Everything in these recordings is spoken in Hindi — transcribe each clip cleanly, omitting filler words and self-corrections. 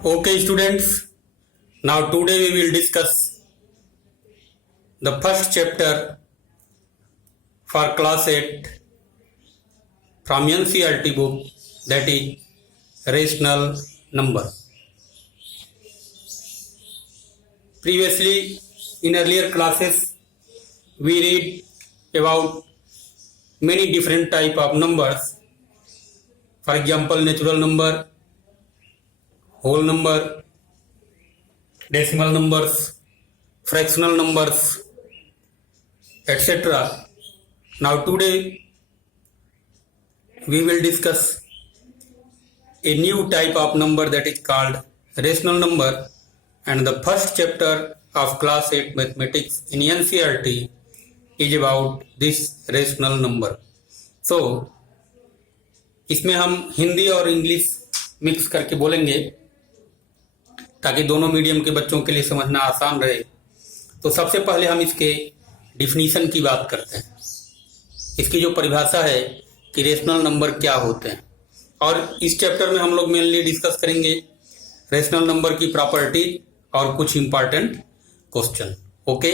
Okay, students. Now today we will discuss the first chapter for class 8 from NCERT book, that is rational number. Previously, in earlier classes, we read about many different type of numbers. For example, natural number, whole number, decimal numbers, fractional numbers, etc. Now today we will discuss a new type of number that is called rational number, and the first chapter of class 8 mathematics in NCERT is about this rational number. So इसमें हम हिंदी और इंग्लिश मिक्स करके बोलेंगे ताकि दोनों मीडियम के बच्चों के लिए समझना आसान रहे। तो सबसे पहले हम इसके डिफिनीशन की बात करते हैं। इसकी जो परिभाषा है कि रेशनल नंबर क्या होते हैं, और इस चैप्टर में हम लोग मेनली डिस्कस करेंगे रेशनल नंबर की प्रॉपर्टी और कुछ इंपॉर्टेंट क्वेश्चन। ओके,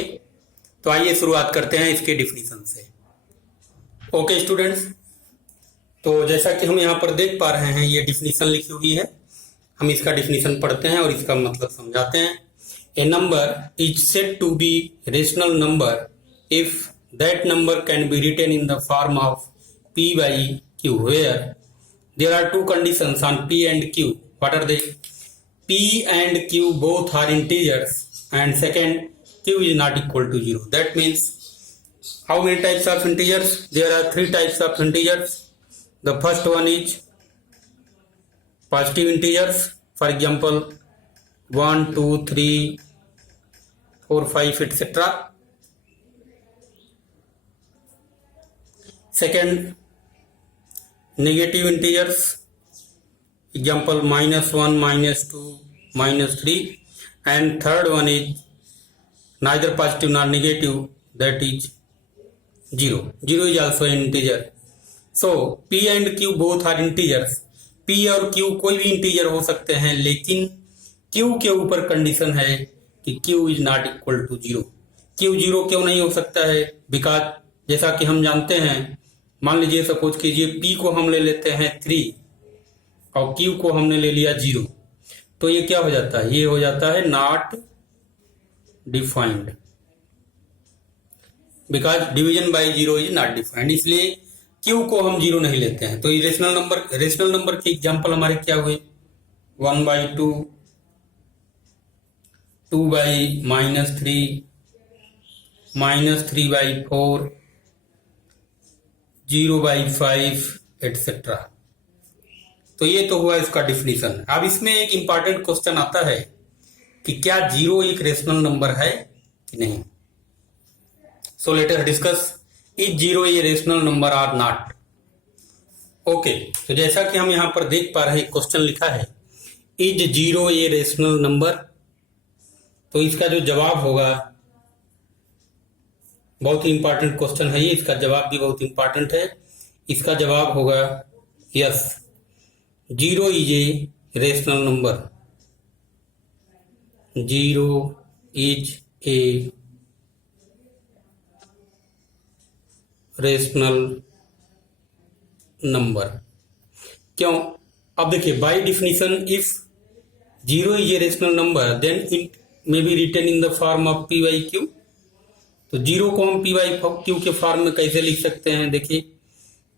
तो आइए शुरुआत करते हैं इसके डिफिनीशन से। ओके स्टूडेंट्स, तो जैसा कि हम यहाँ पर देख पा रहे हैं, ये डिफिनीशन लिखी हुई है। हम इसका डिफिनीशन पढ़ते हैं और इसका मतलब समझाते हैं। A number is said to be rational number if that number can be written in the form of p by q, where there are two conditions on p and q. What are they? P and q both are integers, and second, q is not equal to 0. That means how many types of integers? There are three types of integers. The first one is positive integers. For example, 1, 2, 3, 4, 5, etc. Second, negative integers. Example, -1, -2, -3. And third one is neither positive nor negative, that is 0. 0 is also an integer. So p and q both are integers. p और q कोई भी इंटीजर हो सकते हैं, लेकिन q के ऊपर कंडीशन है कि q is not equal to 0. q 0 क्यों नहीं हो सकता है? बिकॉज जैसा कि हम जानते हैं, मान लीजिए सपोज कीजिए p को हम ले लेते हैं 3 और q को हमने ले लिया 0, तो ये क्या हो जाता है? ये हो जाता है not defined, because division bye 0 is not defined. इसलिए q को हम 0 नहीं लेते हैं। तो ये रेशनल नंबर के एग्जाम्पल हमारे क्या हुए? 1/2, 2/-3, -3/4, 0/5, एटसेट्रा। तो ये तो हुआ इसका डिफिनीशन। अब इसमें एक इंपॉर्टेंट क्वेश्चन आता है कि क्या 0 एक रेशनल नंबर है कि नहीं। So let us discuss is 0 a rational number or not. Okay, तो जैसा कि हम यहां पर देख पा रहे हैं, क्वेश्चन लिखा है इज 0 ए रेशनल नंबर। तो इसका जो जवाब होगा, बहुत ही इंपॉर्टेंट क्वेश्चन है ये, इसका जवाब भी बहुत इंपॉर्टेंट है। इसका जवाब होगा yes, 0 is a rational number. 0 is a rational number. क्यों? अब देखिए, by definition if 0 is a rational number then it may be written in the form of p by q। तो 0 को हम p by q के फॉर्म में कैसे लिख सकते हैं? देखिए,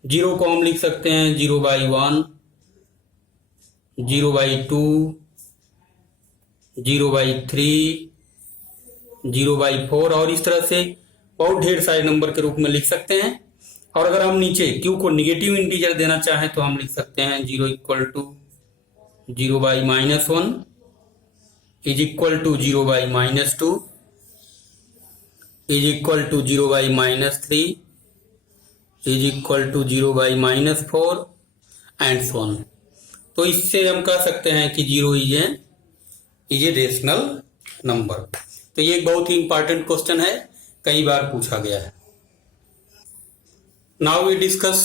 0 को हम लिख सकते हैं 0/1, 0/2, 0/3, 0/4, और इस तरह से बहुत ढेर सारे नंबर के रूप में लिख सकते हैं। और अगर हम नीचे q को निगेटिव इंटीजर देना चाहें तो हम लिख सकते हैं 0 = 0/-1 is equal to 0/-2 is equal to 0/-3 is equal to 0/-4 and so on. तो इससे हम कह सकते हैं कि 0 इज ए रेशनल नंबर। तो ये एक बहुत ही इंपॉर्टेंट क्वेश्चन है, कई बार पूछा गया है। Now we discuss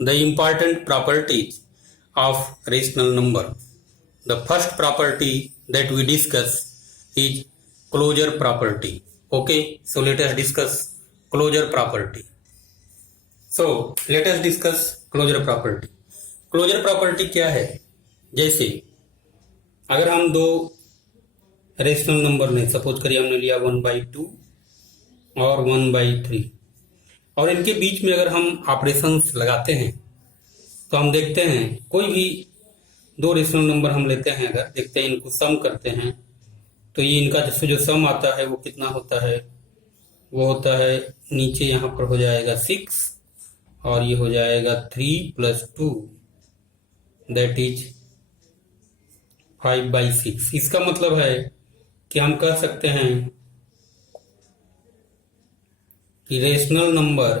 the important properties of rational number. the first property that we discuss is closure property. Okay, so let us discuss closure property. So let us discuss closure property. Closure property क्या है? जैसे अगर हम दो रेशनल नंबर लें, सपोज करिए हमने लिया 1/2 और 1/3, और इनके बीच में अगर हम ऑपरेशंस लगाते हैं तो हम देखते हैं कोई भी दो रेशनल नंबर हम लेते हैं, अगर देखते हैं इनको सम करते हैं तो ये इनका जो सम आता है वो कितना होता है, वो होता है नीचे यहाँ पर हो जाएगा 6 और ये हो जाएगा 3 + 2 दैट इज 5/6। इसका मतलब है कि हम कह सकते हैं कि rational number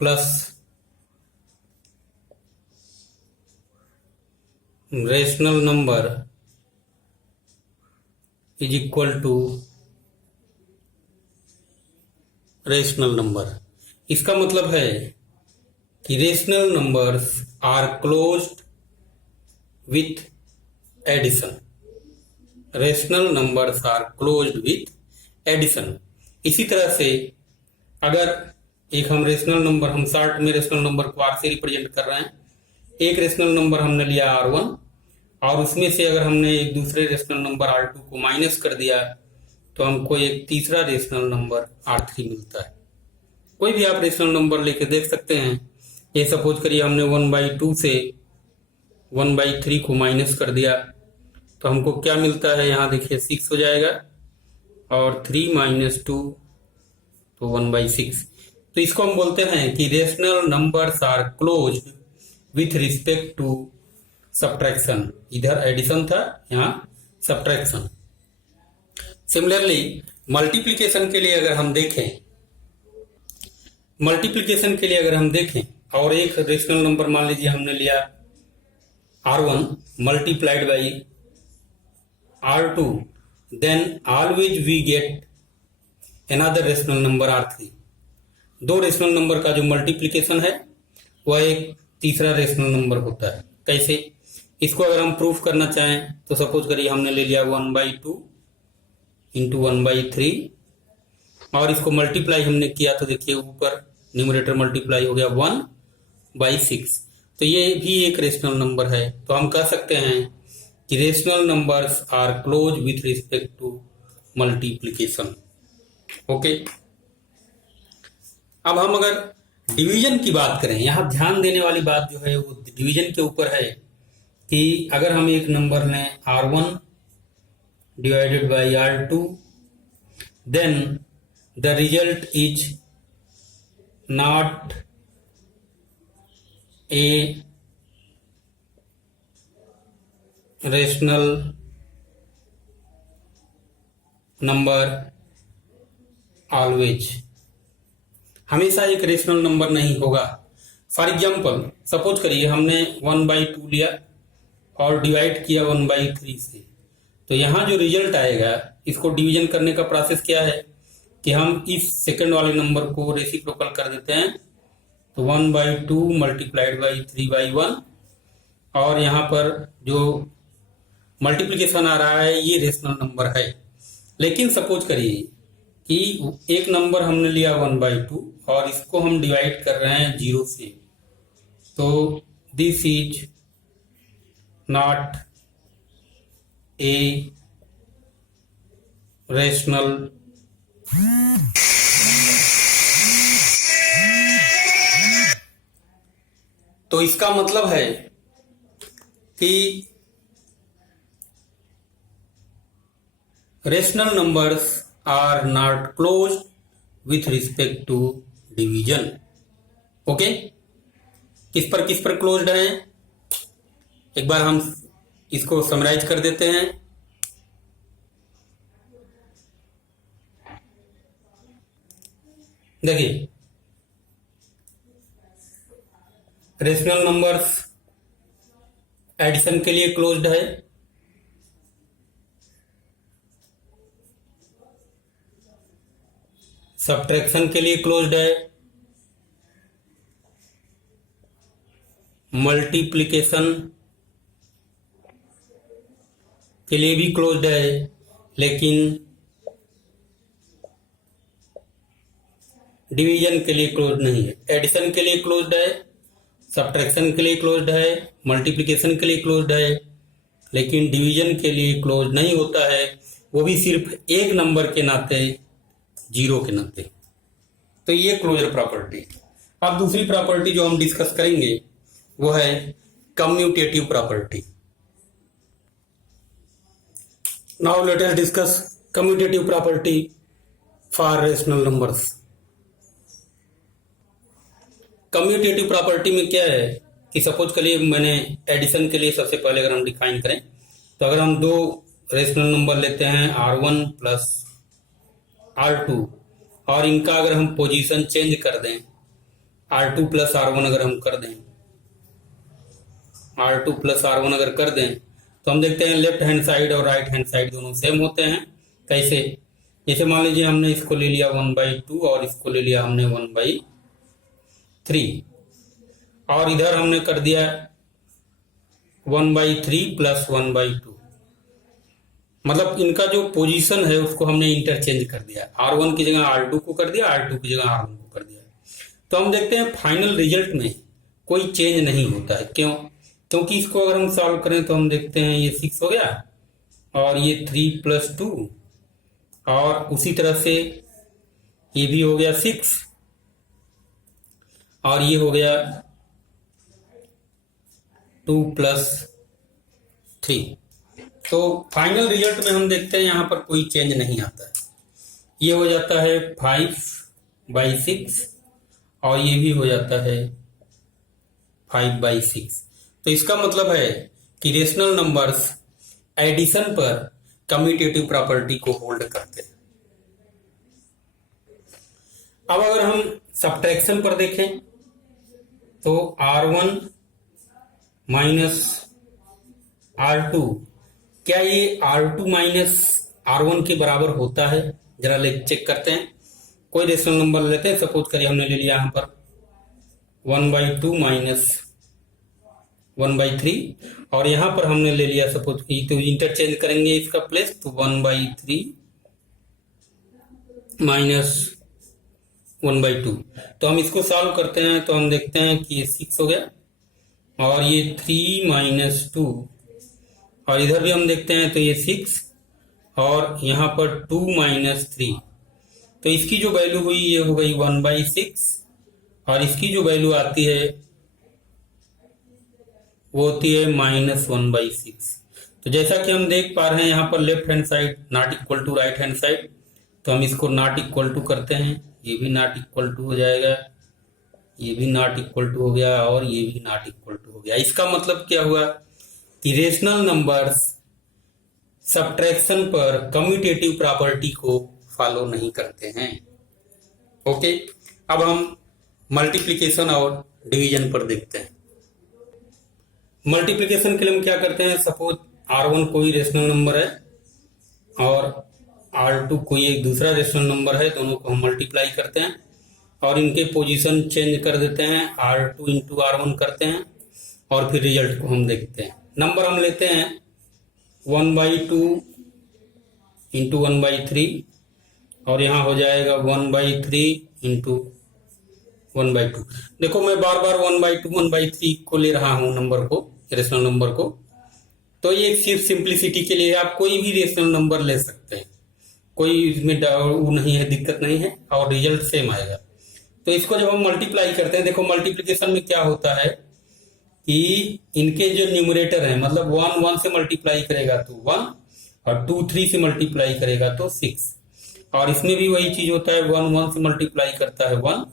plus rational number is equal to rational number. इसका मतलब है कि rational numbers are closed with addition. Rational numbers are closed with addition. इसी तरह से अगर एक हम रेशनल नंबर, हम शॉर्ट में रेशनल नंबर को आर से रिप्रेजेंट कर रहे हैं, एक रेशनल नंबर हमने लिया R1 और उसमें से अगर हमने एक दूसरे रेशनल नंबर R2 को माइनस कर दिया तो हमको एक तीसरा रेशनल नंबर R3 मिलता है। कोई भी आप रेशनल नंबर लेके देख सकते हैं। ये सपोज करिए हमने 1/2 से 1/3 को माइनस कर दिया तो हमको क्या मिलता है, यहाँ देखिए 6 हो जाएगा और 3 - 2 तो 1/6। तो इसको हम बोलते हैं कि rational numbers are closed with respect to subtraction. इधर एडिशन था, यहाँ सब्ट्रैक्शन। सिमिलरली मल्टीप्लिकेशन के लिए अगर हम देखें, और एक रेशनल नंबर मान लीजिए हमने लिया R1 multiplied by R2, then always we get another rational number R3। दो रेशनल नंबर का जो मल्टीप्लिकेशन है वह एक तीसरा रेशनल नंबर होता है। कैसे? इसको अगर हम प्रूफ करना चाहें तो सपोज करिए हमने ले लिया 1/2 इंटू 1/3 और इसको मल्टीप्लाई हमने किया तो देखिए ऊपर न्यूमरेटर मल्टीप्लाई हो गया 1/6। तो ये भी एक रेशनल नंबर है। तो हम कह सकते हैं कि rational numbers are close with respect to multiplication. Okay, अब हम अगर डिवीजन की बात करें, यहाँ ध्यान देने वाली बात जो है वो डिवीजन के ऊपर है कि अगर हम एक नंबर लें R1 divided by R2, then the result is not a rational number always. हमेशा एक रेशनल नंबर नहीं होगा। फॉर एग्जाम्पल सपोज करिए हमने 1/2 लिया और डिवाइड किया 1/3 से, तो यहाँ जो रिजल्ट आएगा, इसको डिवीजन करने का प्रोसेस क्या है कि हम इस सेकंड वाले नंबर को रेसिप्रोकल कर देते हैं। तो 1/2 मल्टीप्लाइड बाई 3/1 और यहाँ पर जो मल्टीप्लिकेशन आ रहा है ये रेशनल नंबर है। लेकिन सपोज करिए कि एक नंबर हमने लिया 1/2 और इसको हम डिवाइड कर रहे हैं 0 से, तो this is not a rational तो इसका मतलब है कि rational numbers are not close with respect to division. Okay, किस पर क्लोज्ड है? एक बार हम इसको समराइज कर देते हैं। देखिए, रेशनल नंबर्स एडिशन के लिए क्लोज्ड है, सब्ट्रैक्शन के लिए क्लोज्ड है, मल्टीप्लिकेशन के लिए भी क्लोज्ड है, लेकिन डिवीजन के लिए क्लोज्ड नहीं है। एडिशन के लिए क्लोज्ड है, सब्ट्रैक्शन के लिए क्लोज्ड है, मल्टीप्लिकेशन के लिए क्लोज्ड है, लेकिन डिवीजन के लिए क्लोज नहीं होता है, वो भी सिर्फ एक नंबर के नाते, जीरो के नाते। तो ये क्लोजर प्रॉपर्टी। अब दूसरी प्रॉपर्टी जो हम डिस्कस करेंगे वो है commutative property. Now let us discuss commutative property for rational numbers. Commutative property में क्या है कि सपोज करिए मैंने एडिशन के लिए सबसे पहले अगर हम डिफाइन करें तो अगर हम दो रेशनल नंबर लेते हैं R1 प्लस R2 और इनका अगर हम पोजीशन चेंज कर दें, R2 प्लस R1 अगर हम कर दें, R2 प्लस R1 अगर कर दें तो हम देखते हैं लेफ्ट हैंड साइड और राइट हैंड साइड दोनों सेम होते हैं। कैसे? जैसे मान लीजिए हमने इसको ले लिया 1/2 और इसको ले लिया हमने 1/3 और इधर हमने कर दिया 1/3 प्लस 1/2, मतलब इनका जो पोजीशन है उसको हमने इंटरचेंज कर दिया। R1 की जगह R2 को कर दिया, R2 की जगह R1 को कर दिया। तो हम देखते हैं फाइनल रिजल्ट में कोई चेंज नहीं होता है। क्यों? क्योंकि इसको अगर हम सॉल्व करें तो हम देखते हैं ये 6 हो गया और ये 3 + 2 और उसी तरह से ये भी हो गया 6 और ये हो गया 2 + 3। तो फाइनल रिजल्ट में हम देखते हैं यहां पर कोई चेंज नहीं आता है। ये हो जाता है 5/6 और ये भी हो जाता है 5/6। तो इसका मतलब है कि रेशनल नंबर्स एडिशन पर कम्यूटेटिव प्रॉपर्टी को होल्ड करते हैं। अब अगर हम सब्ट्रैक्शन पर देखें तो R1 माइनस R2, क्या ये R2 माइनस R1 के बराबर होता है? जरा ले चेक करते हैं। कोई रेशनल नंबर लेते हैं, सपोज करिए हमने ले लिया यहां पर 1/2 माइनस 1/3 और यहां पर हमने ले लिया सपोज की, तो इंटरचेंज करेंगे इसका प्लेस, तो 1/3 माइनस 1/2। तो हम इसको सॉल्व करते हैं तो हम देखते हैं कि ये 6 हो गया और ये 3 - 2 और इधर भी हम देखते हैं तो ये 6 और यहाँ पर 2 - 3। तो इसकी जो वैल्यू हुई ये हो गई 1/6 और इसकी जो वैल्यू आती है वो होती है -1/6। तो जैसा कि हम देख पा रहे हैं यहाँ पर left hand side not equal to right hand side, तो हम इसको नॉट इक्वल टू करते हैं, ये भी नॉट इक्वल टू हो जाएगा, ये भी नॉट इक्वल टू हो गया और ये भी नॉट इक्वल टू हो गया। इसका मतलब क्या हुआ कि रेशनल नंबर्स सब्ट्रैक्शन पर कम्यूटेटिव प्रॉपर्टी को फॉलो नहीं करते हैं। ओके, अब हम मल्टीप्लिकेशन और डिवीजन पर देखते हैं। मल्टीप्लिकेशन के लिए हम क्या करते हैं, सपोज R1 कोई रेशनल नंबर है और R2 कोई एक दूसरा रेशनल नंबर है, दोनों को हम मल्टीप्लाई करते हैं और इनके पोजीशन चेंज कर देते हैं, R2 × R1 करते हैं और फिर रिजल्ट को हम देखते हैं। नंबर हम लेते हैं 1/2 × 1/3 और यहाँ हो जाएगा 1/3 × 1/2। देखो मैं बार बार 1/2 1/3 को ले रहा हूं नंबर को, रेशनल नंबर को, तो ये सिर्फ सिंप्लिसिटी के लिए आप कोई भी रेशनल नंबर ले सकते हैं, कोई इसमें वो नहीं है, दिक्कत नहीं है और रिजल्ट सेम आएगा। तो इसको जब हम मल्टीप्लाई करते हैं, देखो मल्टीप्लिकेशन में क्या होता है कि इनके जो न्यूमरेटर है, मतलब 1 1 से मल्टीप्लाई करेगा तो 1 और 2 3 से मल्टीप्लाई करेगा तो 6 और इसमें भी वही चीज होता है, 1 1 से मल्टीप्लाई करता है 1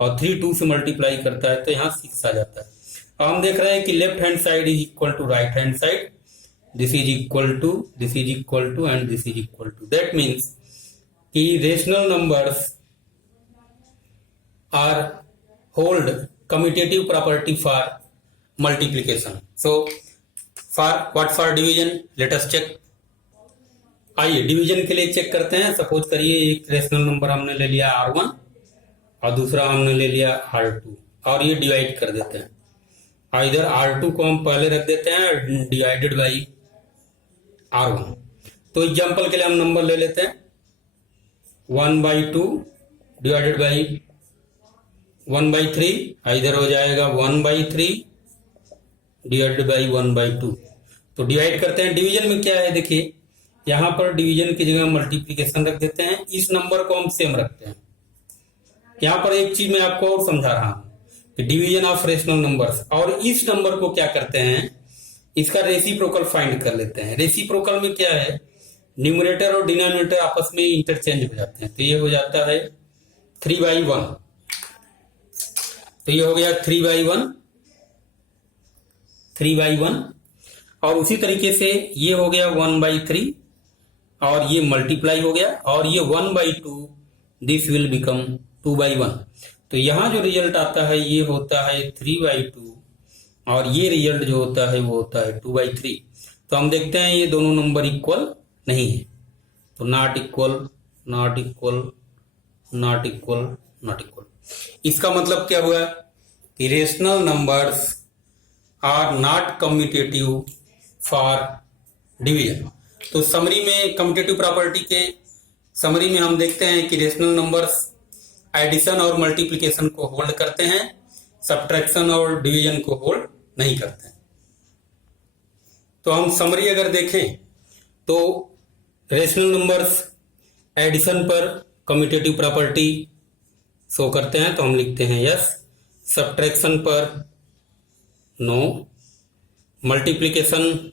और 3 2 से मल्टीप्लाई करता है तो यहाँ 6 आ जाता है। अब हम देख रहे हैं कि left hand side is equal to right hand side, this is equal to, this is equal to and this is equal to. That means कि rational numbers are hold commutative property for multiplication. So for what for division, let us check. आइए डिवीजन के लिए चेक करते हैं। सपोज करिए एक रेशनल नंबर हमने ले लिया R1 और दूसरा हमने ले लिया R2 और ये डिवाइड कर देते हैं। इधर R2 को हम पहले रख देते हैं डिवाइडेड बाई R1। तो एग्जाम्पल के लिए हम नंबर ले लेते हैं 1/2 डिवाइडेड बाई 1/3, इधर हो जाएगा 1/3 डिवाइडेड बाई 1/2। तो डिवाइड करते हैं। डिवीजन में क्या है, देखिए यहां पर डिवीजन की जगह मल्टीप्लीकेशन रख देते हैं, इस नंबर को हम सेम रखते हैं। यहां पर एक चीज मैं आपको और समझा रहा हूं कि डिवीजन ऑफ रेशनल नंबर्स, और इस नंबर को क्या करते हैं, इसका रेसिप्रोकल फाइंड कर लेते हैं। रेसिप्रोकल में क्या है, न्यूमरेटर और डिनोमिनेटर आपस में इंटरचेंज हो जाते हैं। तो ये हो जाता है 3/1, तो ये हो गया 3/1, और उसी तरीके से ये हो गया 1/3, और ये मल्टीप्लाई हो गया, और ये 1/2, दिस विल बिकम 2/1। तो यहां जो रिजल्ट आता है ये होता है 3/2, और ये रिजल्ट जो होता है वो होता है 2/3। तो हम देखते हैं ये दोनों नंबर इक्वल नहीं है, तो not equal, not equal, not equal, not equal. इसका मतलब क्या हुआ कि rational numbers are not commutative for division. तो समरी में, कम्यूटेटिव प्रॉपर्टी के समरी में हम देखते हैं कि रेशनल नंबर्स एडिशन और मल्टीप्लिकेशन को होल्ड करते हैं, सब्ट्रैक्शन और डिवीजन को होल्ड नहीं करते हैं। तो हम समरी अगर देखें तो रेशनल नंबर्स एडिशन पर कम्यूटेटिव प्रॉपर्टी शो करते हैं, तो हम लिखते हैं यस, सब्ट्रैक्शन पर no, multiplication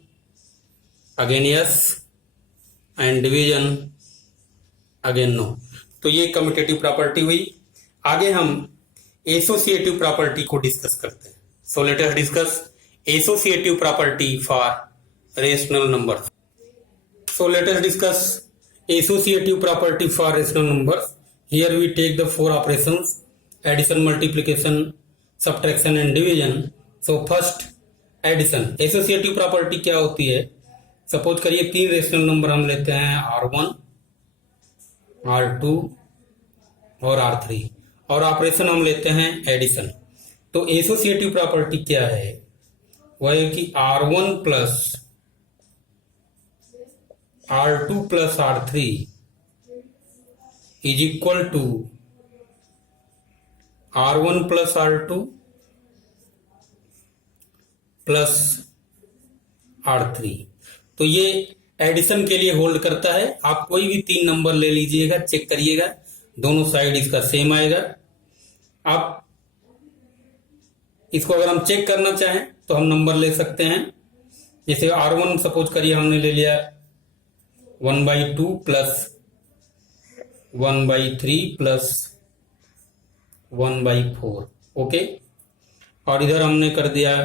again yes, and division again no. तो ये कम्यूटेटिव प्रॉपर्टी हुई। आगे हम एसोसिएटिव प्रॉपर्टी को डिस्कस करते हैं। सो let us discuss associative property for rational numbers. So let us discuss associative property for rational numbers. Here we take the 4 operations: addition, multiplication, subtraction and division. So first addition. Associative property क्या होती है? सपोज करिए 3 रेशनल नंबर हम लेते हैं R1, R2 और R3, और ऑपरेशन हम लेते हैं एडिशन। तो एसोसिएटिव प्रॉपर्टी क्या है, वह है कि R1 plus R2 plus R3 is equal to R1 plus R2 plus R3। तो ये एडिशन के लिए होल्ड करता है। आप कोई भी 3 नंबर ले लीजिएगा, चेक करिएगा, दोनों साइड इसका सेम आएगा। आप इसको अगर हम चेक करना चाहें तो हम नंबर ले सकते हैं। जैसे R1 सपोज करिए हमने ले लिया 1/2 प्लस 1/3 प्लस 1/4, ओके। और इधर हमने कर दिया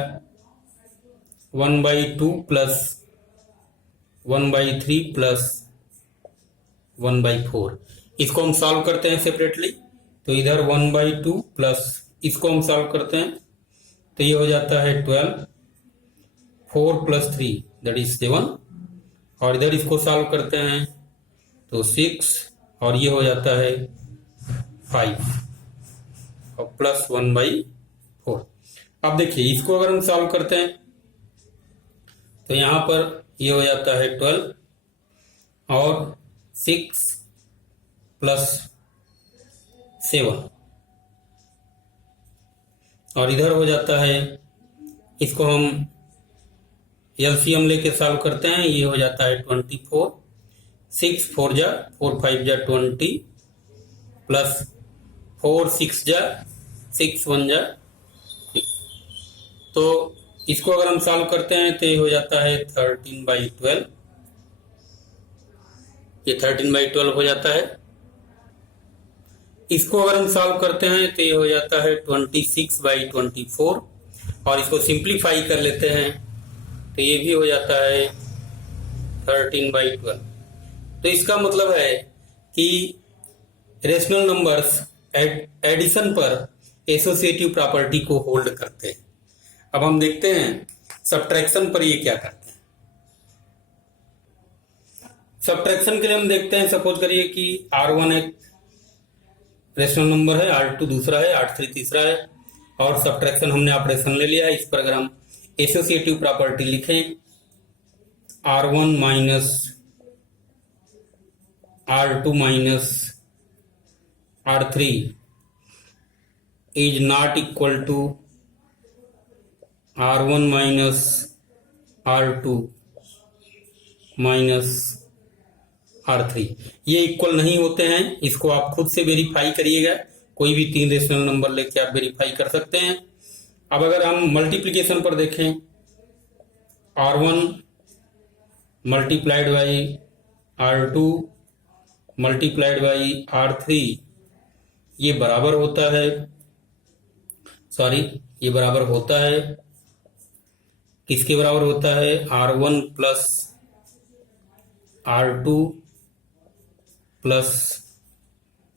1/2 प्लस 1/3 प्लस 1/4। इसको हम सॉल्व करते हैं सेपरेटली। तो इधर 1/2 प्लस इसको हम सॉल्व करते हैं, तो ये हो जाता है 12, 4 प्लस 3 दैट इज 7, और इधर इसको सॉल्व करते हैं तो 6, और ये हो जाता है 5 और प्लस 1/4। अब देखिए इसको अगर हम सॉल्व करते हैं तो यहां पर ये हो जाता है 12 और 6 प्लस 7, और इधर हो जाता है, इसको हम एलसीएम लेके सॉल्व करते हैं, ये हो जाता है 24, 6 4 जा 4 5 जा 20 प्लस 4 6 जा 6 1 जा 6। तो इसको अगर हम सॉल्व करते हैं तो ये हो जाता है 13/12, ये 13/12 हो जाता है। इसको अगर हम सॉल्व करते हैं तो ये हो जाता है 26/24, और इसको सिंप्लीफाई कर लेते हैं तो ये भी हो जाता है 13/12। तो इसका मतलब है कि रेशनल नंबर्स एडिशन पर एसोसिएटिव प्रॉपर्टी को होल्ड करते हैं। अब हम देखते हैं सब्ट्रैक्शन पर ये क्या करते हैं। सब्ट्रैक्शन के लिए हम देखते हैं, सपोज करिए कि R1 एक रेशनल नंबर है, R2 दूसरा है, R3 तीसरा है, और सब्ट्रैक्शन हमने ऑपरेशन ले लिया है। इस पर अगर हम एसोसिएटिव प्रॉपर्टी लिखें, R1 minus R2 minus R3 is not equal to R1 minus R2 minus R3, ये इक्वल नहीं होते हैं। इसको आप खुद से वेरीफाई करिएगा, कोई भी 3 रेशनल नंबर लेके आप वेरीफाई कर सकते हैं। अब अगर हम मल्टीप्लिकेशन पर देखें, R1 multiplied by R2 multiplied by R3, ये बराबर होता है, ये बराबर होता है, किसके बराबर होता है? R1 plus R2 plus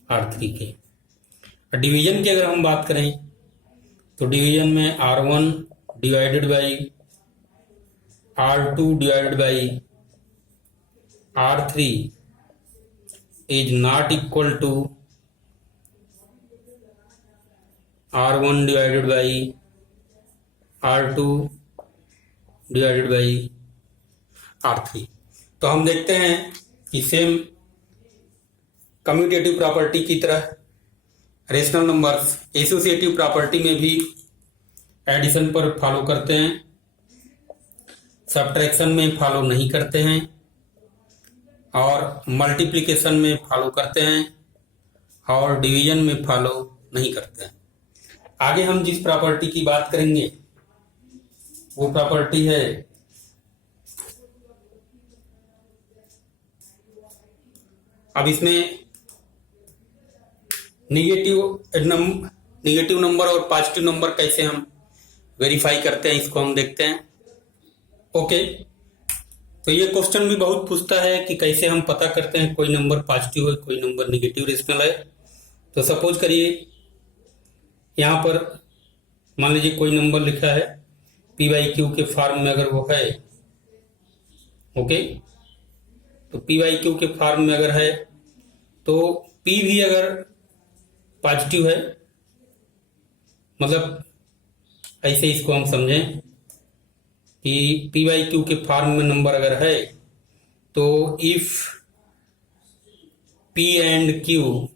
R3 के। डिवीजन की अगर हम बात करें तो डिवीजन में R1 divided by R2 divided by R3 is not equal to R1 divided by R2 divided by R3। तो हम देखते हैं कि सेम कम्यूटेटिव प्रॉपर्टी की तरह रेशनल नंबर्स एसोसिएटिव प्रॉपर्टी में भी एडिशन पर फॉलो करते हैं, सब्ट्रैक्शन में फॉलो नहीं करते हैं, और मल्टीप्लिकेशन में फॉलो करते हैं, और डिवीजन में फॉलो नहीं करते हैं। आगे हम जिस प्रॉपर्टी की बात करेंगे वो प्रॉपर्टी है अब इसमें निगेटिव नंबर और पॉजिटिव नंबर कैसे हम वेरीफाई करते हैं, इसको हम देखते हैं। ओके, तो ये क्वेश्चन भी बहुत पूछता है कि कैसे हम पता करते हैं कोई नंबर पॉजिटिव है, कोई नंबर निगेटिव रेशनल है। तो सपोज करिए यहाँ पर मान लीजिए कोई नंबर लिखा है P बाई क्यू के फॉर्म में, अगर वो है, ओके, तो P बाई क्यू के फॉर्म में अगर है तो P भी अगर पॉजिटिव है, मतलब ऐसे इसको हम समझें कि P बाई क्यू के फॉर्म में नंबर अगर है तो if P and Q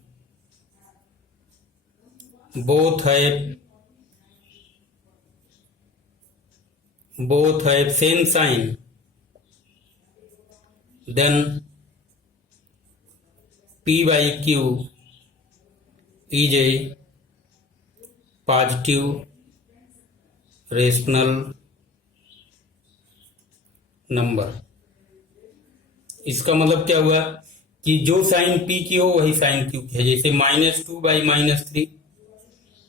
both have same sign, then P by Q is a positive rational number। इसका मतलब क्या हुआ कि जो साइन P की हो वही साइन Q की है। जैसे -2 बाई -3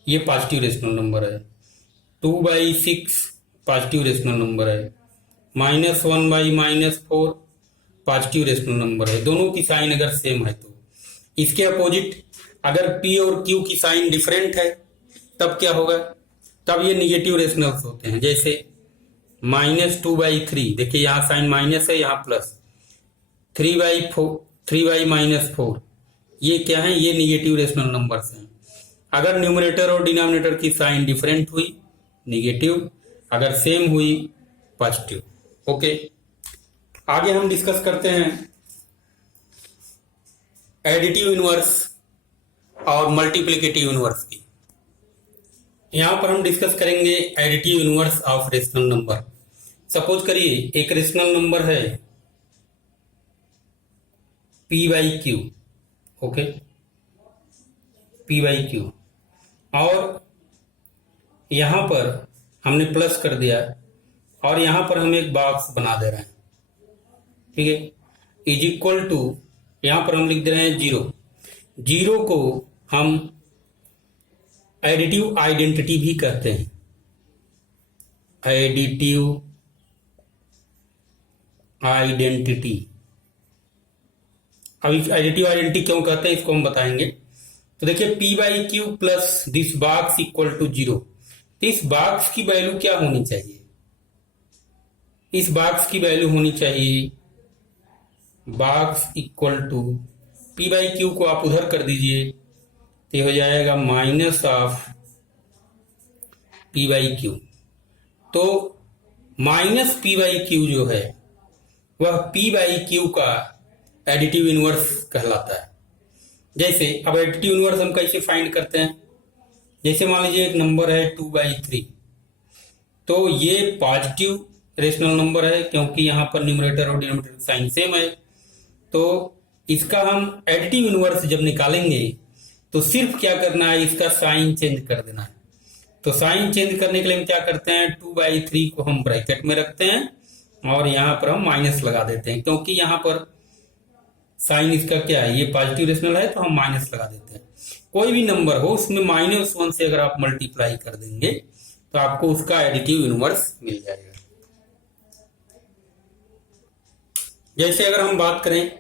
ये पॉजिटिव रेशनल नंबर है, 2 बाई 6 पॉजिटिव रेशनल नंबर है, -1 बाई -4 पॉजिटिव रेशनल नंबर है। दोनों की साइन अगर सेम है तो इसके अपोजिट अगर P और Q की साइन डिफरेंट है तब क्या होगा? तब ये निगेटिव रेशनल्स होते हैं। जैसे -2 बाई 3, देखिए यहाँ साइन माइनस है, यहाँ प्लस, 3 बाई -4 ये क्या है? ये निगेटिव रेशनल नंबर्स हैं। अगर न्यूमरेटर और डिनोमिनेटर की साइन डिफरेंट हुई निगेटिव, अगर सेम हुई पॉजिटिव। ओके, आगे हम डिस्कस करते हैं एडिटिव इनवर्स और मल्टीप्लिकेटिव इनवर्स की। यहां पर हम डिस्कस करेंगे additive inverse of rational number. Suppose करिए एक रेशनल नंबर है P by Q, okay, P by Q, और यहां पर हमने प्लस कर दिया और यहां पर हम एक बॉक्स बना दे रहे हैं, ठीक है, इज इक्वल टू, यहां पर हम लिख दे रहे हैं 0। 0 को हम एडिटिव आइडेंटिटी भी कहते हैं, एडिटिव आइडेंटिटी। अब एडिटिव आइडेंटिटी क्यों कहते हैं इसको हम बताएंगे। तो देखिए P by q plus this box equal to 0, तो इस बॉक्स की वैल्यू क्या होनी चाहिए? इस बॉक्स की वैल्यू होनी चाहिए box equal to P by Q को आप उधर कर दीजिए तो हो जाएगा -(P पी बाई क्यू। तो माइनस पी बाई क्यू जो है वह पी बाई क्यू का एडिटिव इनवर्स कहलाता है। जैसे अब एडिटिव इनवर्स हम कैसे फाइंड करते हैं, जैसे मान लीजिए एक नंबर है 2/3, तो ये पॉजिटिव रेशनल नंबर है क्योंकि यहां पर न्यूमरेटर और डिनोमिनेटर साइन सेम है। तो इसका हम एडिटिव इनवर्स जब निकालेंगे तो सिर्फ क्या करना है, इसका साइन चेंज कर देना है। तो साइन चेंज करने के लिए हम क्या करते हैं, 2/3 को हम ब्रैकेट में रखते हैं और यहां पर हम माइनस लगा देते हैं, क्योंकि यहां पर साइन इसका क्या है, ये पॉजिटिव रेशनल है तो हम माइनस लगा देते हैं। कोई भी नंबर हो उसमें -1 से अगर आप मल्टीप्लाई कर देंगे तो आपको उसका एडिटिव इनवर्स मिल जाएगा। जैसे अगर हम बात करें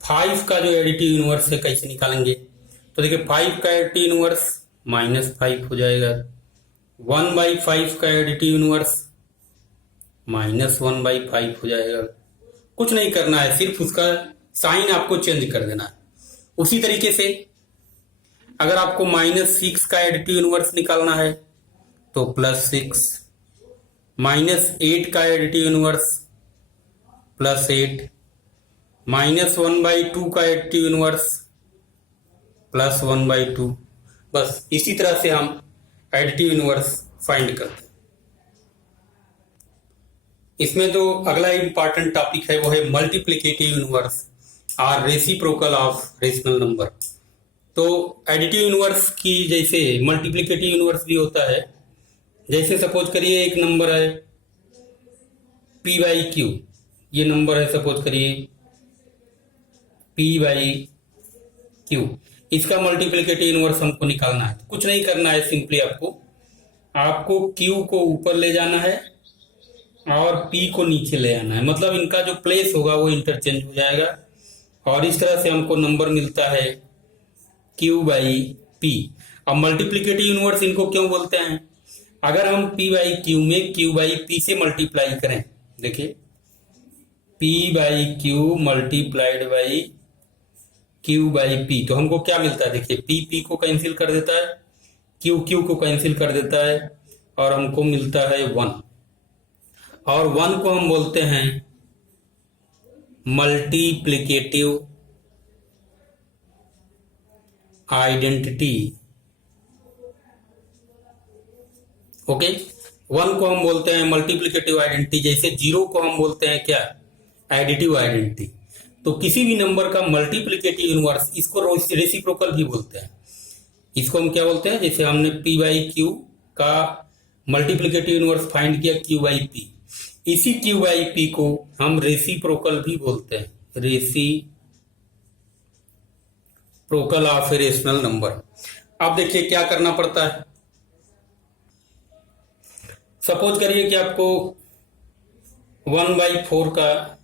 5 का जो एडिटिव इनवर्स है कैसे निकालेंगे, तो देखिए 5 का एडिटिव इनवर्स -5 हो जाएगा। 1/5 का एडिटिव इनवर्स -1/5 हो जाएगा। कुछ नहीं करना है, सिर्फ उसका साइन आपको चेंज कर देना है। उसी तरीके से अगर आपको -6 का एडिटिव इनवर्स निकालना है तो +6, -8 का एडिटिव इनवर्स +8, -1/2 का एडिटिव इनवर्स +1/2। बस इसी तरह से हम एडिटिव इनवर्स फाइंड करते हैं। इसमें जो अगला इंपॉर्टेंट टॉपिक है वो है मल्टीप्लिकेटिव इनवर्स और रेसिप्रोकल ऑफ रेशनल नंबर। तो एडिटिव इनवर्स की जैसे मल्टीप्लिकेटिव इनवर्स भी होता है। जैसे सपोज करिए एक नंबर है p/q, ये नंबर है सपोज करिए p/q, इसका मल्टीप्लिकेटिव इनवर्स हमको निकालना है। कुछ नहीं करना है, सिंपली आपको q को ऊपर ले जाना है और p को नीचे ले आना है। मतलब इनका जो प्लेस होगा वो इंटरचेंज हो जाएगा और इस तरह से हमको नंबर मिलता है q/p। अब मल्टीप्लिकेटिव इनवर्स इनको क्यों बोलते हैं, अगर हम p/q में q/p से मल्टीप्लाई करें, देखिए p/q मल्टीप्लाइड बाई q/p, तो हमको क्या मिलता है, देखिए p को कैंसिल कर देता है, q को कैंसिल कर देता है और हमको मिलता है 1। और 1 को हम बोलते हैं मल्टीप्लिकेटिव आइडेंटिटी। ओके, 1 को हम बोलते हैं मल्टीप्लिकेटिव आइडेंटिटी। जैसे 0 को हम बोलते हैं क्या, एडिटिव आइडेंटिटी। तो किसी भी नंबर का मल्टीप्लिकेटिव इनवर्स, इसको रेसिप्रोकल भी बोलते हैं। इसको हम क्या बोलते हैं, जैसे हमने p/q का मल्टीप्लिकेटिव इनवर्स फाइंड किया q/p, इसी q/p को हम रेसिप्रोकल भी बोलते हैं, reciprocal of A rational number. अब देखिए क्या करना पड़ता है। सपोज करिए कि आपको 1/4 का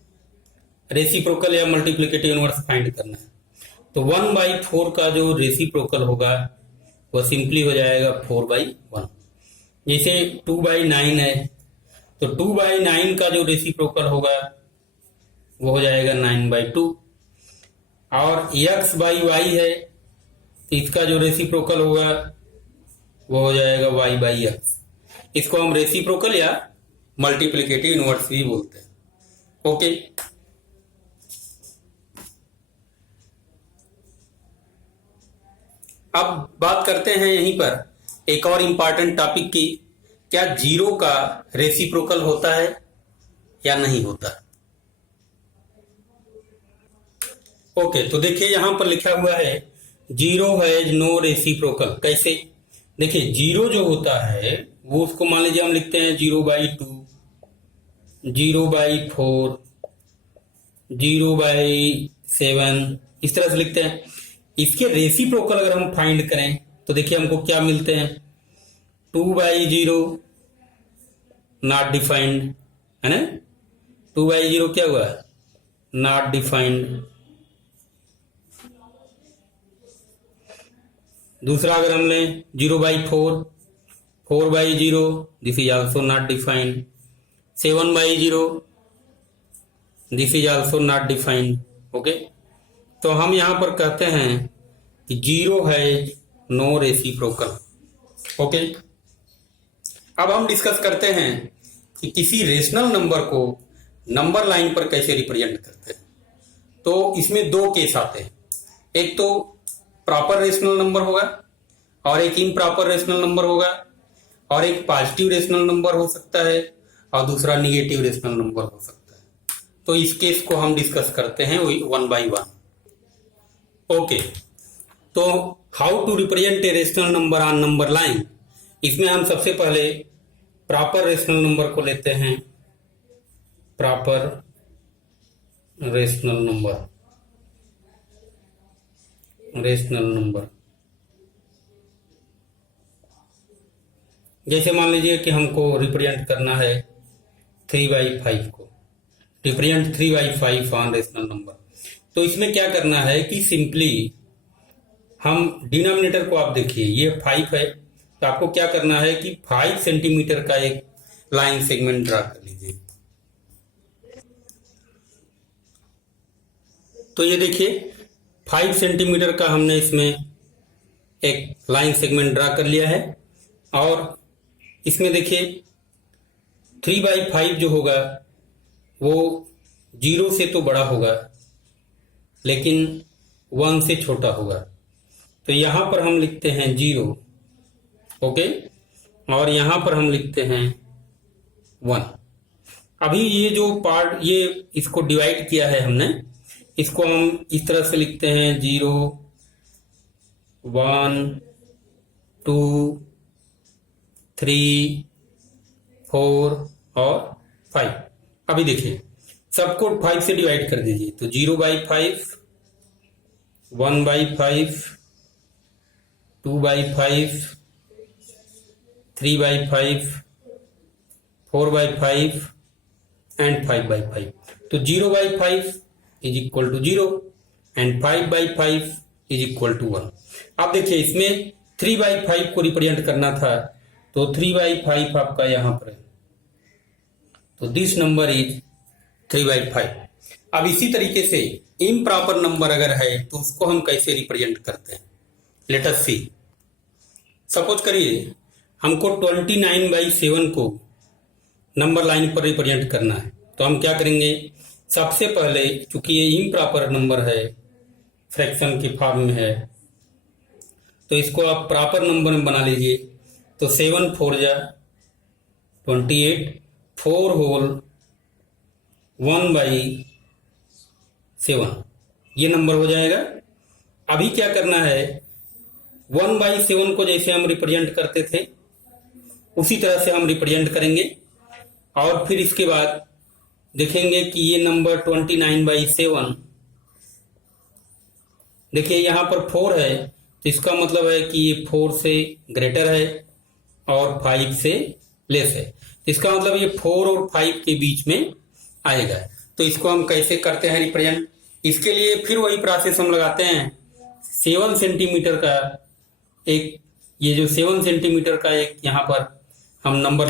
रेसिप्रोकल या मल्टीप्लिकेटिव इनवर्स फाइंड करना है। तो 1/4 का जो रेसिप्रोकल होगा वह सिंपली हो जाएगा 4/1। जैसे 2/9 है तो 2/9 का जो रेसिप्रोकल होगा वो हो जाएगा 9/2। और x/y है तो इसका जो रेसिप्रोकल होगा वो हो जाएगा y/x। इसको हम रेसिप्रोकल या मल्टीप्लिकेटिव इनवर्स भी बोलते हैं। ओके, अब बात करते हैं यहीं पर एक और इंपॉर्टेंट टॉपिक की, क्या 0 का रेसिप्रोकल होता है या नहीं होता। ओके, तो देखिए यहां पर लिखा हुआ है 0 हैज नो रेसिप्रोकल। कैसे, देखिए 0 जो होता है वो उसको मान लीजिए हम लिखते हैं 0/2, 0/4, 0/7, इस तरह से लिखते हैं। इसके रेसिप्रोकल अगर हम फाइंड करें तो देखिए हमको क्या मिलते हैं, 2/0 नॉट डिफाइंड, है ना। 2/0 क्या हुआ, नॉट डिफाइंड। दूसरा अगर हम लें 0/4, 4/0, this is also not defined. 7/0, this is also not defined. Okay, तो हम यहां पर कहते हैं कि 0 है नो रेसिप्रोकल। ओके, अब हम डिस्कस करते हैं कि किसी रेशनल नंबर को नंबर लाइन पर कैसे रिप्रेजेंट करते हैं। तो इसमें दो केस आते हैं, एक तो प्रॉपर रेशनल नंबर होगा और एक इम्प्रॉपर रेशनल नंबर होगा, और एक पॉजिटिव रेशनल नंबर हो सकता है और दूसरा निगेटिव रेशनल नंबर हो सकता है। तो इस केस को हम डिस्कस करते हैं वन बाय वन। ओके, तो how to represent a rational number on number line. इसमें हम सबसे पहले प्रॉपर रेशनल नंबर को लेते हैं, proper rational number, rational number. जैसे मान लीजिए कि हमको रिप्रेजेंट करना है 3/5 को, रिप्रेजेंट 3/5 ऑन रेशनल नंबर। तो इसमें क्या करना है कि सिंपली हम डिनोमिनेटर को, आप देखिए ये 5 है, तो आपको क्या करना है कि 5 सेंटीमीटर का एक लाइन सेगमेंट ड्रा कर लीजिए। तो ये देखिए 5 सेंटीमीटर का हमने इसमें एक लाइन सेगमेंट ड्रा कर लिया है, और इसमें देखिए 3/5 जो होगा वो 0 से तो बड़ा होगा लेकिन 1 से छोटा होगा। तो यहां पर हम लिखते हैं 0, ओके, और यहां पर हम लिखते हैं 1। अभी ये जो पार्ट, ये इसको डिवाइड किया है हमने, इसको हम इस तरह से लिखते हैं 0, 1, 2, 3, 4 और 5। अभी देखिए सबको 5 से डिवाइड कर दीजिए, तो 0/5, 1/5, 2/5, 3/5, 4/5 एंड 5/5। तो 0/5 is equal to 0 and 5/5 is equal to 1। अब देखिए इसमें 3/5 को रिप्रेजेंट करना था, तो 3/5 आपका यहां पर है, तो दिस नंबर इज 3/5। अब इसी तरीके से इम्प्रॉपर नंबर अगर है तो उसको हम कैसे रिप्रेजेंट करते हैं, लेट अस सी। सपोज करिए हमको 29/7 को नंबर लाइन पर रिप्रेजेंट करना है, तो हम क्या करेंगे, सबसे पहले चूंकि ये इम्प्रॉपर नंबर है, फ्रैक्शन की फॉर्म में है, तो इसको आप प्रॉपर नंबर में बना लीजिए। तो 7 4 जा 28, 4 होल 1/7 ये नंबर हो जाएगा। अभी क्या करना है, 1/7 को जैसे हम रिप्रेजेंट करते थे उसी तरह से हम रिप्रेजेंट करेंगे, और फिर इसके बाद देखेंगे कि ये नंबर 29/7, देखिए यहां पर 4 है, तो इसका मतलब है कि ये 4 से ग्रेटर है और 5 से लेस है। इसका मतलब ये 4 और 5 के बीच में आएगा। तो इसको हम कैसे करते हैं रिप्रेजेंट, इसके लिए फिर वही प्रोसेस हम लगाते हैं। 7 सेंटीमीटर का एक, ये जो 7 सेंटीमीटर का एक यहाँ पर हम नंबर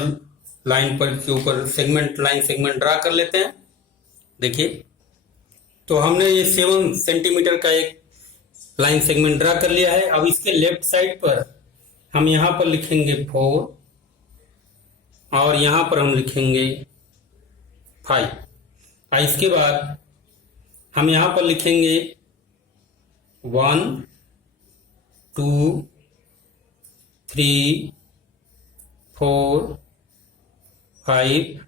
लाइन पर के ऊपर सेगमेंट, लाइन सेगमेंट ड्रा कर लेते हैं। देखिए तो हमने ये 7 सेंटीमीटर का एक लाइन सेगमेंट ड्रा कर लिया है। अब इसके लेफ्ट साइड पर हम यहां पर लिखेंगे 4 और यहां पर हम लिखेंगे 5, और इसके बाद हम यहां पर लिखेंगे 1, 2, 3, 4, 5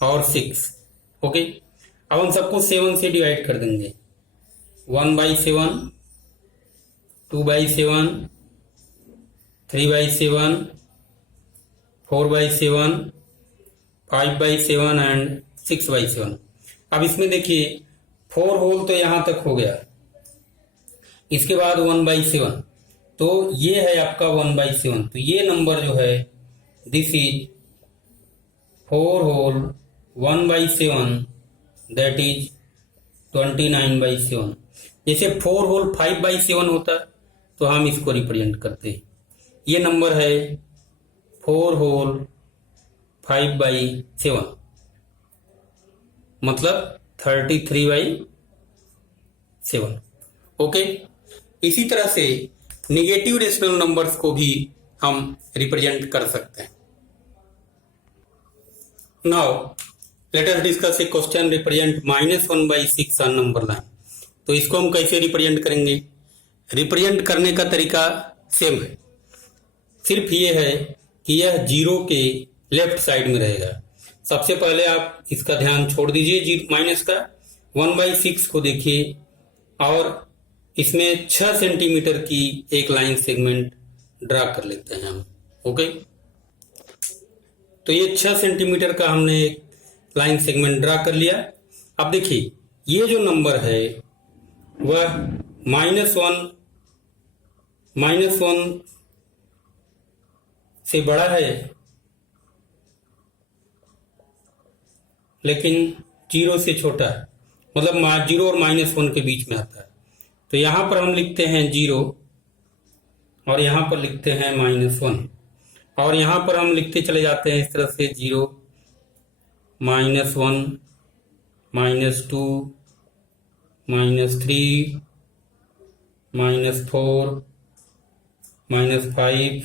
और 6, ओके। अब हम सबको 7 से डिवाइड कर देंगे, 1/7, 2/7, 3/7, 4/7, 5/7 एंड 6/7। अब इसमें देखिए 4 होल तो यहां तक हो गया, इसके बाद 1/7, तो ये है आपका 1/7। तो ये नंबर जो है this is 4 whole 1/7, that is 29/7। जैसे 4 होल 5/7 होता तो हम इसको रिप्रेजेंट करते हैं। ये नंबर है 4 होल 5/7, मतलब 33/7, ओके। इसी तरह से निगेटिव रेशनल नंबर्स को भी हम रिप्रेजेंट कर सकते हैं। Now let us discuss A question represent -1/6 on number line. तो इसको हम कैसे रिप्रेजेंट करेंगे? रिप्रेजेंट करने का तरीका सेम है, सिर्फ ये है कि यह जीरो के लेफ्ट साइड में रहेगा। सबसे पहले आप इसका ध्यान छोड़ दीजिए माइनस का, 1/6 को देखिए और इसमें 6 सेंटीमीटर की एक लाइन सेगमेंट ड्रा कर लेते हैं हम। ओके, तो ये 6 सेंटीमीटर का हमने एक लाइन सेगमेंट ड्रा कर लिया। अब देखिए ये जो नंबर है वह -1 से बड़ा है, लेकिन 0 से छोटा है, मतलब 0 और -1 के बीच में आता है। तो यहां पर हम लिखते हैं 0 और यहां पर लिखते हैं -1 और यहां पर हम लिखते चले जाते हैं इस तरह से 0 -1 -2 -3 -4 -5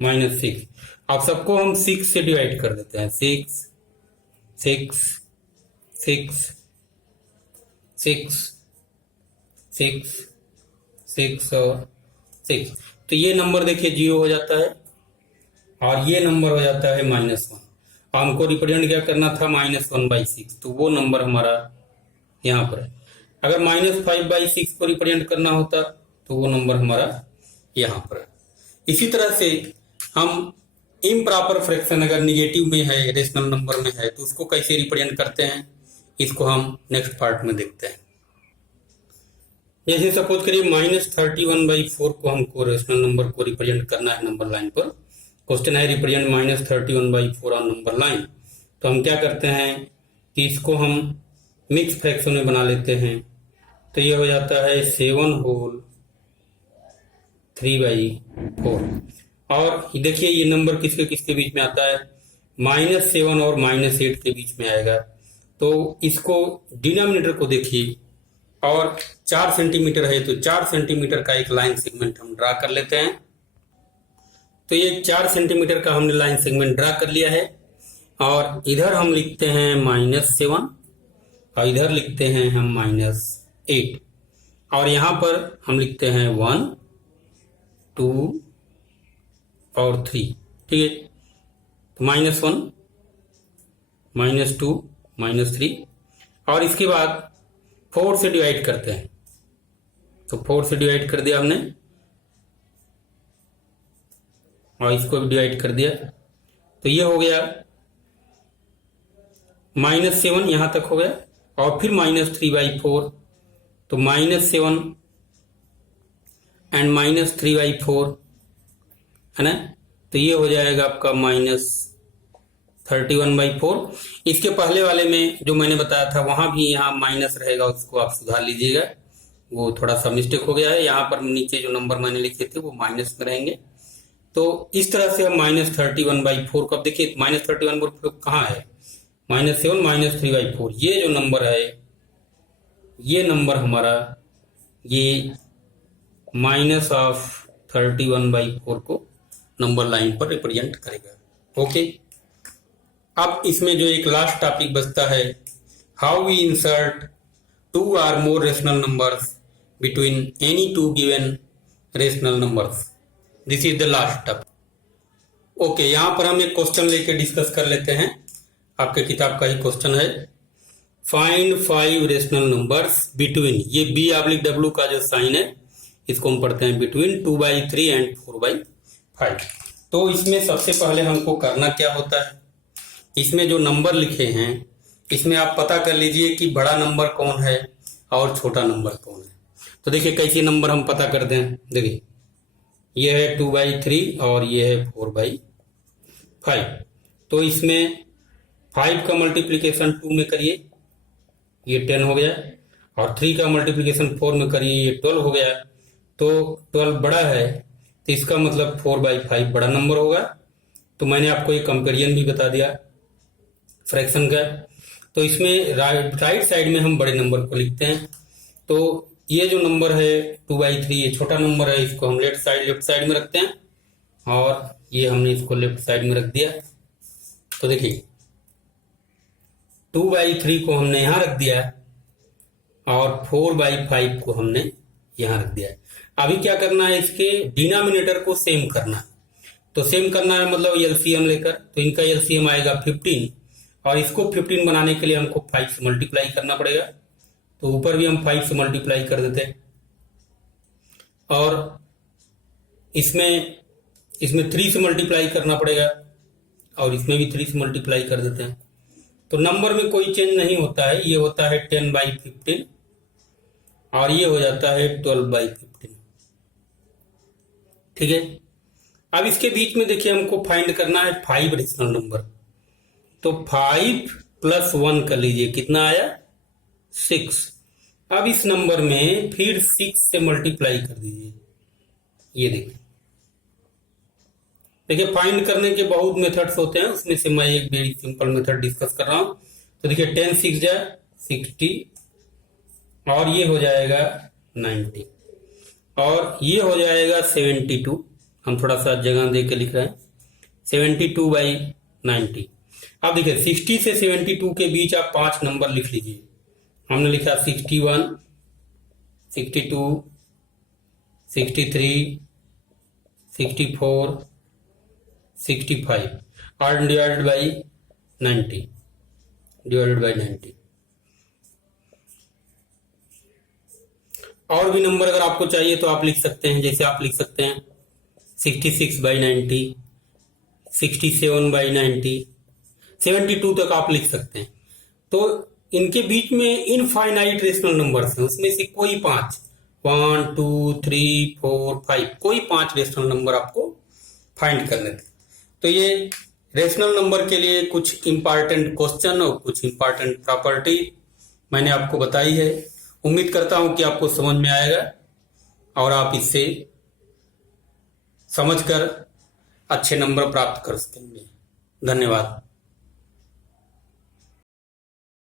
-6। अब सबको हम 6 से डिवाइड कर देते हैं, 6 6 6 6 6 6 और 6। तो ये नंबर देखिए 0 हो जाता है और ये नंबर हो जाता है -1। हमको रिप्रेजेंट क्या करना था? -1/6, तो वो नंबर हमारा यहाँ पर है। अगर -5/6 को रिप्रेजेंट करना होता तो वो नंबर हमारा यहाँ पर है। इसी तरह से हम इम्प्रॉपर फ्रैक्शन अगर निगेटिव में है, रेशनल नंबर में है, तो उसको कैसे रिप्रेजेंट करते हैं, इसको हम नेक्स्ट पार्ट में देखते हैं। जैसे सपोज करिए -31/4 को हमको रेशनल नंबर को रिप्रेजेंट करना है नंबर लाइन पर। क्वेश्चन है रिप्रेजेंट -31/4 ऑन नंबर लाइन। तो हम क्या करते हैं कि इसको हम मिक्स फ्रैक्शन में बना लेते हैं। तो ये हो जाता है 7 होल 3/4। और देखिए ये नंबर किसके किसके बीच में आता है? -7 और -8 के बीच में आएगा। तो इसको डिनोमिनेटर को देखिए और 4 सेंटीमीटर है, तो 4 सेंटीमीटर का एक लाइन सेगमेंट हम ड्रा कर लेते हैं। तो ये 4 सेंटीमीटर का हमने लाइन सेगमेंट ड्रा कर लिया है और इधर हम लिखते हैं -7 और इधर लिखते हैं हम -8 और यहां पर हम लिखते हैं 1 2 और 3। ठीक है, तो -1 -2 -3 और इसके बाद 4 से डिवाइड करते हैं। तो 4 से डिवाइड कर दिया हमने और इसको भी डिवाइड कर दिया। तो ये हो गया -7 यहां तक हो गया और फिर -3/4। तो -7 एंड -3/4 है ना, तो ये हो जाएगा आपका -31/4। इसके पहले वाले में जो मैंने बताया था वहां भी यहाँ माइनस रहेगा, उसको आप सुधार लीजिएगा, वो थोड़ा सा मिस्टेक हो गया है। यहाँ पर नीचे जो नंबर मैंने लिखे थे वो माइनस में रहेंगे। तो इस तरह से हम -31/4 को, अब देखिए -31/4 कहाँ है? -7 -3/4, ये जो नंबर है ये नंबर हमारा ये -31/4 को नंबर लाइन पर रिप्रेजेंट करेगा। ओके, अब इसमें जो एक लास्ट टॉपिक बचता है, how we insert 2 or more rational numbers between any two given rational numbers. This is the last topic. Okay, यहां पर हम एक क्वेश्चन लेके डिस्कस कर लेते हैं। आपके किताब का ही क्वेश्चन है, फाइंड 5 रेशनल नंबर्स बिटवीन, ये B/W का जो साइन है इसको हम पढ़ते हैं, बिटवीन 2/3 एंड 4/5। तो इसमें सबसे पहले हमको करना क्या होता है, इसमें जो नंबर लिखे हैं इसमें आप पता कर लीजिए कि बड़ा नंबर कौन है और छोटा नंबर कौन है। तो देखिए कैसे नंबर हम पता कर दें। देखिए ये है 2/3 और ये है 4/5। तो इसमें 5 का मल्टीप्लिकेशन 2 में करिए, ये 10 हो गया, और 3 का मल्टीप्लिकेशन 4 में करिए, ये 12 हो गया। तो 12 बड़ा है तो इसका मतलब 4/5 बड़ा नंबर होगा। तो मैंने आपको एक कंपेरिजन भी बता दिया फ्रैक्शन का। तो इसमें राइट साइड में हम बड़े नंबर को लिखते हैं। तो ये जो नंबर है 2/3 ये छोटा नंबर है, इसको हम लेफ्ट साइड में रखते हैं और ये हमने इसको लेफ्ट साइड में रख दिया। तो देखिए 2/3 को हमने यहां रख दिया है और 4/5 को हमने यहां रख दिया है। अभी क्या करना है, इसके डिनोमिनेटर को सेम करना है। तो सेम करना है मतलब एलसीएम लेकर, तो इनका एलसीएम आएगा 15 और इसको 15 बनाने के लिए हमको 5 से मल्टीप्लाई करना पड़ेगा। तो ऊपर भी हम 5 से मल्टीप्लाई कर देते हैं और इसमें 3 से मल्टीप्लाई करना पड़ेगा और इसमें भी 3 से मल्टीप्लाई कर देते हैं। तो नंबर में कोई चेंज नहीं होता है, ये होता है 10/15 और ये हो जाता है 12/15। ठीक है, अब इसके बीच में देखिए हमको फाइंड करना है 5 रेशनल नंबर। तो 5 + 1 कर लीजिए, कितना आया 6। अब इस नंबर में फिर 6 से मल्टीप्लाई कर दीजिए। ये देखिए फाइंड करने के बहुत मेथड्स होते हैं, उसमें से मैं एक वेरी सिंपल मेथड डिस्कस कर रहा हूं। तो देखिए 10 × 6 = 60 और ये हो जाएगा 90 और ये हो जाएगा 72। हम थोड़ा सा जगह दे के लिख रहे हैं 72/90। अब देखिए 60 से 72 के बीच आप 5 नंबर लिख लीजिए। हमने लिखा 61, 62, 63, 64, 65 और डिवाइडेड बाई 90। और भी नंबर अगर आपको चाहिए तो आप लिख सकते हैं, जैसे आप लिख सकते हैं 66/90, 67/90, 72 तक आप लिख सकते हैं। तो इनके बीच में इनफाइनाइट रेशनल नंबर्स हैं, उसमें से कोई 5 1 2 3 4 5 कोई 5 रेशनल नंबर आपको फाइंड करने थे। तो ये रेशनल नंबर के लिए कुछ इंपॉर्टेंट क्वेश्चन और कुछ इंपॉर्टेंट प्रॉपर्टी मैंने आपको बताई है। उम्मीद करता हूं कि आपको समझ में आएगा और आप इससे समझकर अच्छे नंबर प्राप्त कर सकेंगे। धन्यवाद।